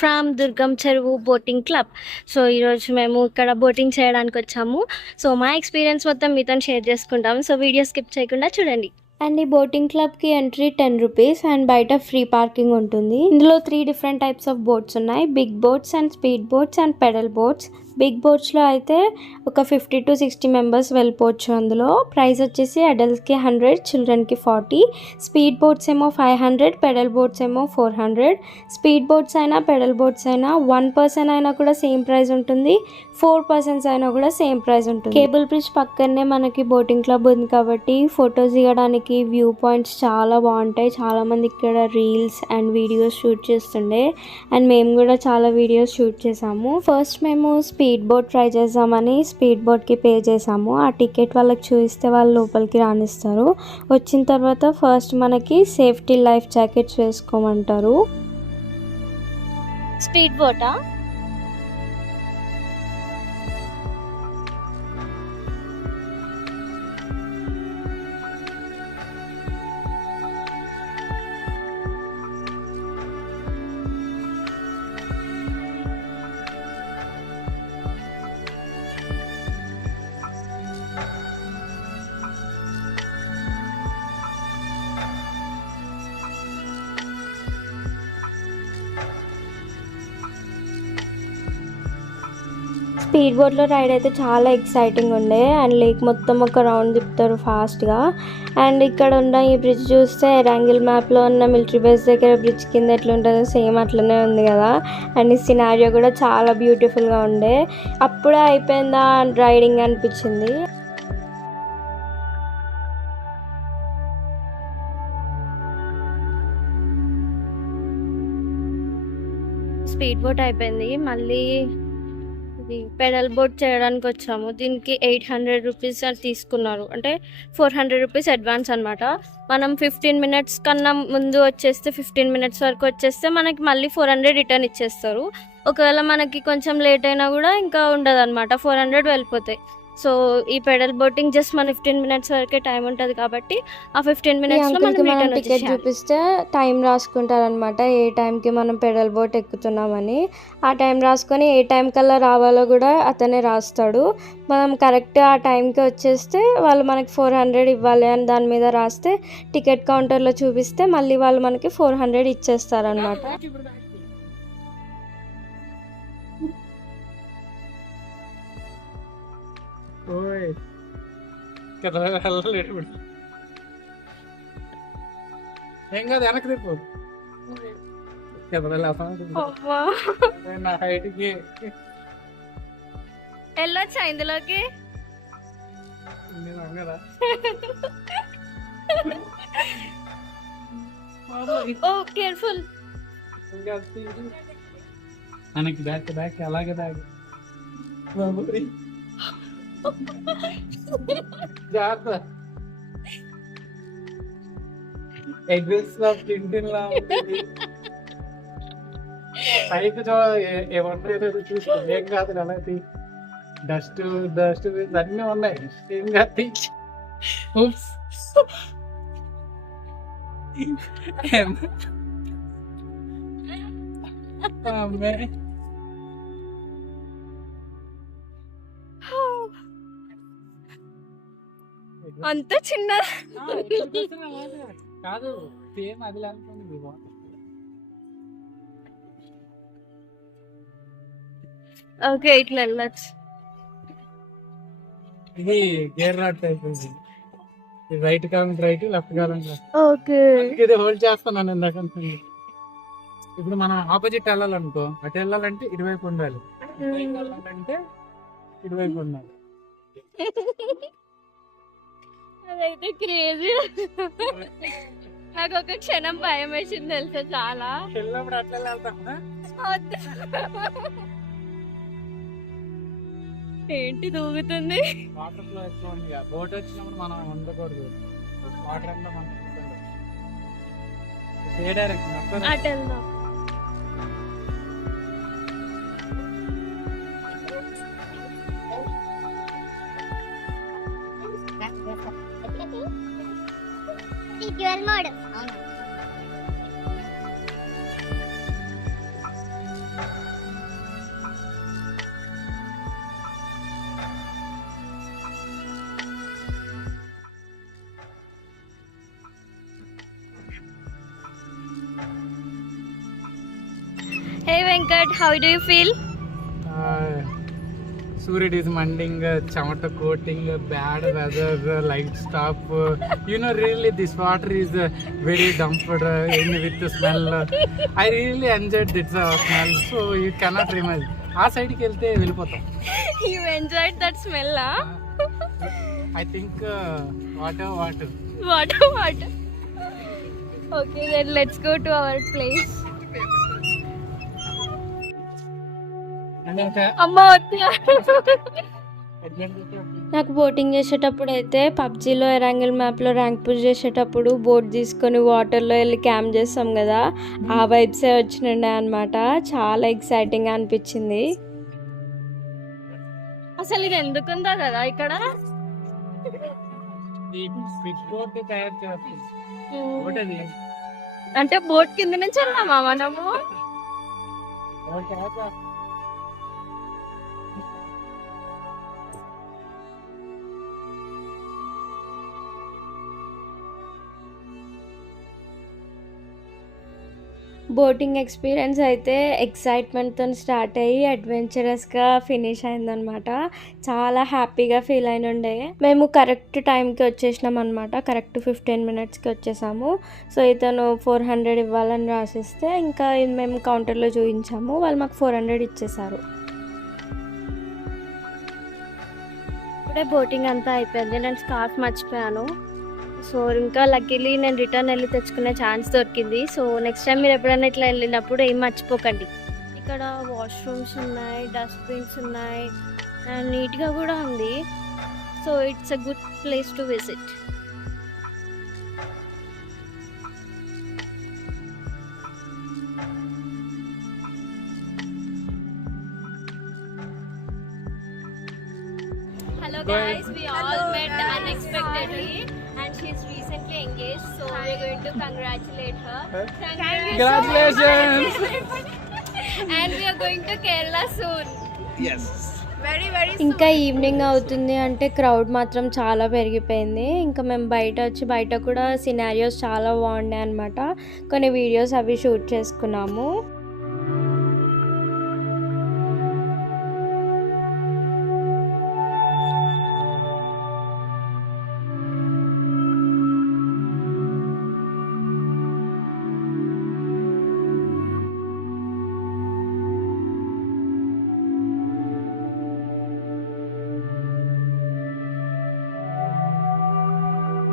From దుర్గం చెరువు boating club. So ఈరోజు మేము ఇక్కడ బోటింగ్ చేయడానికి వచ్చాము. సో మా ఎక్స్పీరియన్స్ మొత్తం మీతో షేర్ చేసుకుంటాము. సో వీడియో స్కిప్ చేయకుండా చూడండి. అండ్ ఈ బోటింగ్ క్లబ్కి ఎంట్రీ 10 రూపీస్ అండ్ బయట ఫ్రీ పార్కింగ్ ఉంటుంది. ఇందులో 3 డిఫరెంట్ టైప్స్ ఆఫ్ బోట్స్ ఉన్నాయి. Big boats and speed boats and pedal boats. Big బోట్స్లో అయితే ఒక 50 to 60 మెంబర్స్ వెళ్ళిపోవచ్చు. అందులో ప్రైస్ వచ్చేసి అడల్ట్స్కి 100, చిల్డ్రన్కి 40. స్పీడ్ బోట్స్ ఏమో 500, పెడల్ బోట్స్ ఏమో 400. స్పీడ్ బోట్స్ అయినా పెడల్ బోట్స్ అయినా 1 పర్సన్ అయినా కూడా సేమ్ ప్రైస్ ఉంటుంది, 4 పర్సన్స్ అయినా కూడా సేమ్ ప్రైస్ ఉంటుంది. కేబుల్ బ్రిడ్జ్ పక్కనే మనకి బోటింగ్ క్లబ్ ఉంది కాబట్టి ఫొటోస్ దిగడానికి వ్యూ పాయింట్స్ చాలా బాగుంటాయి. చాలా మంది ఇక్కడ రీల్స్ అండ్ వీడియోస్ షూట్ చేస్తుండే అండ్ మేము కూడా చాలా వీడియోస్ షూట్ చేసాము. ఫస్ట్ మేము స్పీడ్ బోట్ ట్రై చేద్దామని స్పీడ్ బోట్కి పే చేసాము. ఆ టికెట్ వాళ్ళకి చూపిస్తే వాళ్ళు లోపలికి రానిస్తారు. వచ్చిన తర్వాత ఫస్ట్ మనకి సేఫ్టీ లైఫ్ జాకెట్స్ వేసుకోమంటారు. స్పీడ్ బోటా? స్పీడ్ బోట్లో రైడ్ అయితే చాలా ఎక్సైటింగ్ ఉండే అండ్ లేక్ మొత్తం ఒక రౌండ్ తిప్పుతారు ఫాస్ట్గా. అండ్ ఇక్కడ ఉన్న ఈ బ్రిడ్జ్ చూస్తే ర్యాంగిల్ మ్యాప్లో ఉన్న మిలిటరీ బేస్ దగ్గర బ్రిడ్జ్ కింద ఎట్లుంటుందో సేమ్ అట్లనే ఉంది కదా. అండ్ ఈ సినారియో కూడా చాలా బ్యూటిఫుల్గా ఉండే. అప్పుడే అయిపోయిందా రైడింగ్ అనిపించింది. స్పీడ్ బోట్ అయిపోయింది, మళ్ళీ పెడల్ బోట్ చేయడానికి వచ్చాము. దీనికి 800 రూపీస్ తీసుకున్నారు, అంటే 400 రూపీస్ అడ్వాన్స్ అనమాట. మనం 15 మినిట్స్ కన్నా ముందు వచ్చేస్తే 15 మినిట్స్ వరకు వచ్చేస్తే మనకి మళ్ళీ 400 రిటర్న్ ఇచ్చేస్తారు. ఒకవేళ మనకి కొంచెం లేట్ అయినా కూడా ఇంకా ఉండదు అనమాట, 400 వెళ్ళిపోతాయి. సో ఈ పెడల్ బోటింగ్ జస్ట్ మన 15 మినిట్స్ వరకే టైం ఉంటుంది కాబట్టి ఆ 15 మినిట్స్లో మనం టికెట్ చూపిస్తే టైం రాసుకుంటారనమాట, ఏ టైంకి మనం పెడల్ బోట్ ఎక్కుతున్నామని. ఆ టైం రాసుకొని ఏ టైం కల్లా రావాలో కూడా అతనే రాస్తాడు. మనం కరెక్ట్ ఆ టైంకి వచ్చేస్తే వాళ్ళు మనకి 400 ఇవ్వాలి అని దాని మీద రాస్తే టికెట్ కౌంటర్లో చూపిస్తే మళ్ళీ వాళ్ళు మనకి 400 ఇచ్చేస్తారనమాట. ఏం కాదు, వెనక్కి తిప్పు. నా హైట్కి వెళ్ళొచ్చా ఇందులోకి? కేర్ఫుల్. మనకి బ్యాక్ బ్యాక్ అలాగే బ్యాగ్ జాగ్రత్త. ఎగ్స్ లా ప్రింటింగ్ లా పైకి ఏమంటారు చూసుకో. ఏం కాదు, అలాంటి డస్ట్ డస్ట్ అన్నీ ఉన్నాయి. ఏం కాదు. అమ్మే అంత చిన్న కాదు, సేమ్ అది లాంటి. ఓకే, ఇట్లా వెళ్ళచ్చు. ఇది గేర్ రాడ్ టైప్ ఉంది. రైట్ కాలం రైట్, లెఫ్ట్ కాలం లెఫ్ట్. ఓకే, ఇది హోల్డ్ చేస్తాను ఇందాక. ఇప్పుడు మనం ఆపోజిట్ వెళ్ళాలనుకో, అటు వెళ్ళాలంటే ఇటువైపు ఉండాలి, వెళ్ళాలంటే ఇటువైపు ఉండాలి. అదైతే క్రేజీ. నాకు ఒక క్షణం భయం వేసింది తెలుసా, చాలా. వెళ్ళినప్పుడు అట్లా వెళ్తామా? ఏంటి దూగుతుంది? వాటర్ ఫ్లో ఎక్కువ ఉంది. బోట్ వచ్చినప్పుడు మనం ఉండకూడదు, వాటర్ అంతా మనం ఏ డైరెక్షన్ అటు వెళ్దాం. Dual mode. Hey Venkat, how do you feel? Surit is mending, chamata coating, bad weather, light stop. Really this water is very dumped with the smell. I really enjoyed this smell, so you cannot remember. ఆ సైడ్కి వెళ్తే వెళ్ళిపోతాం. You enjoyed that smell, huh? I think water. Water. Okay, then let's go to our place. అమ్మ నాకు boating చేసేటప్పుడు అయితే పబ్జీలో Erangel మ్యాప్లో rank push చేసేటప్పుడు బోట్ తీసుకొని వాటర్లో వెళ్ళి క్యాంప్ చేస్తాం కదా, ఆ వైబ్సే వచ్చినండే అనమాట. చాలా ఎక్సైటింగ్గా అనిపించింది. అసలు ఇది ఎందుకుందా కదా ఇక్కడ అంటే బోట్ కింద నుంచి వెళ్ళామా మనము? బోటింగ్ ఎక్స్పీరియన్స్ అయితే ఎక్సైట్మెంట్తో స్టార్ట్ అయ్యి అడ్వెంచరస్గా ఫినిష్ అయిందనమాట. చాలా హ్యాపీగా ఫీల్ అయిన ఉండే. మేము కరెక్ట్ టైంకి వచ్చేసినాం అనమాట. కరెక్ట్ 15 minutesకి వచ్చేసాము. సో ఇతను 400 ఇవ్వాలని రాసిస్తే ఇంకా మేము కౌంటర్లో చూపించాము. వాళ్ళు మాకు 400 ఇచ్చేసారు. ఇప్పుడే బోటింగ్ అంతా అయిపోయింది. నేను స్కార్ఫ్ మర్చిపోయాను. సో ఇంకా లక్కీలీ నేను రిటర్న్ వెళ్ళి తెచ్చుకునే ఛాన్స్ దొరికింది. సో నెక్స్ట్ టైం మీరు ఎప్పుడైనా ఇట్లా వెళ్ళినప్పుడు ఏం మర్చిపోకండి. ఇక్కడ వాష్రూమ్స్ ఉన్నాయి, డస్ట్బిన్స్ ఉన్నాయి అండ్ నీట్గా కూడా ఉంది. So it's a good place to visit. Hello guys, we all met unexpectedly and she's recently engaged, so we're going to congratulate her. Congratulations! And we are going to Kerala soon. Yes. Very soon. ఇంకా evening అవుతుంది అంటే crowd మాత్రం చాలా పెరిగిపోయింది. ఇంకా మేము బయట కూడా సినారియోస్ చాలా బాగున్నాయి అన్నమాట. కొన్ని వీడియోస్ అవి షూట్ చేసుకున్నాము.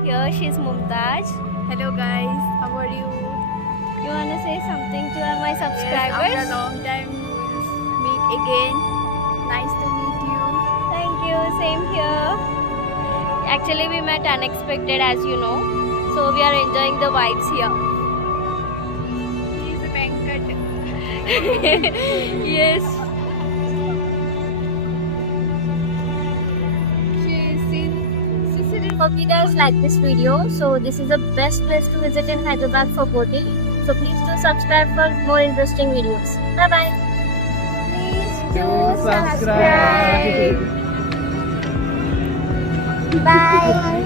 Here she's Mumtaz. Hello guys, how are you? You wanna say something to my subscribers? Yes, after a long time we'll meet again. Nice to meet you. Thank you. Same here. Actually, we met unexpected, as you know. So we are enjoying the vibes here. He's a Venkat. Yes. Hope you guys like this video. So this is the best place to visit in Hyderabad for boating. So please do subscribe for more interesting videos. Bye bye. Please do subscribe. Bye.